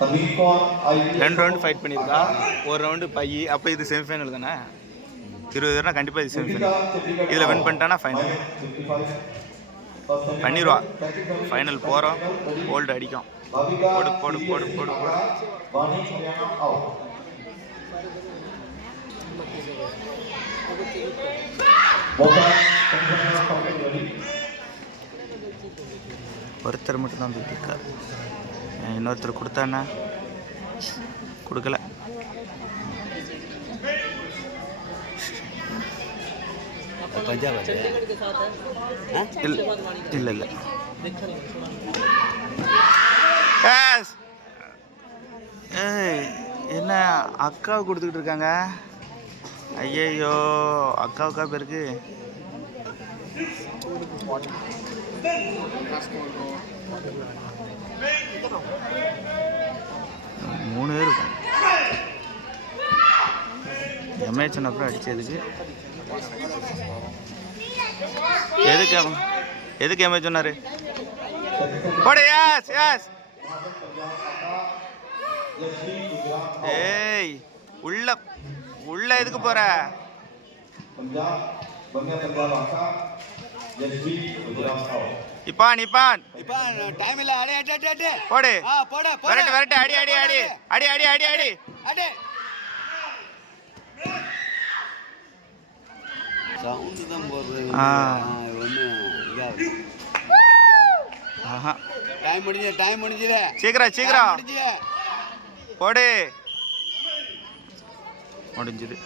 ரெண்டு round fight பண்ணியிருக்கா, ஒரு ரவுண்டு பையி. அப்போ இது செமிஃபைனல் தானே? 20 ரூபா கண்டிப்பாக இது செமிஃபைனல். இதில் வின் பண்ணிட்டானா ஃபைனல் பண்ணிடுவா. ஃபைனல் போகிறோம், கோல்டு அடிக்கும். போடு போடு போடு போடு போடு. ஒருத்தர் மட்டும்தான் தூக்கிருக்காரு, இன்னொருத்தர் கொடுத்தானா? கொடுக்கல. இல்லை இல்லை என்ன அக்காவை கொடுத்துக்கிட்டு இருக்காங்க? ஐயோ, அக்காவுக்கா பேருக்கு மூணு பேர் இருக்கும். எம்ஏச்சன் அப்புறம் அடிச்சதுக்கு எதுக்கு எம்ஏ சொன்னாரு? ஏய், உள்ள உள்ள எதுக்கு போற? இப்பான் இப்பான் டைம் இல்ல. அடி அடி அடி அடி போடு போடு வரட்டு வரட்டு அடி அடி அடி அடி அடி அடி அடி அடி. சவுண்ட் தான் போடுறது. ஆஹா, டைம் முடிஞ்சது. சீக்கிரம் சீக்கிரம் போடு. முடிஞ்சது.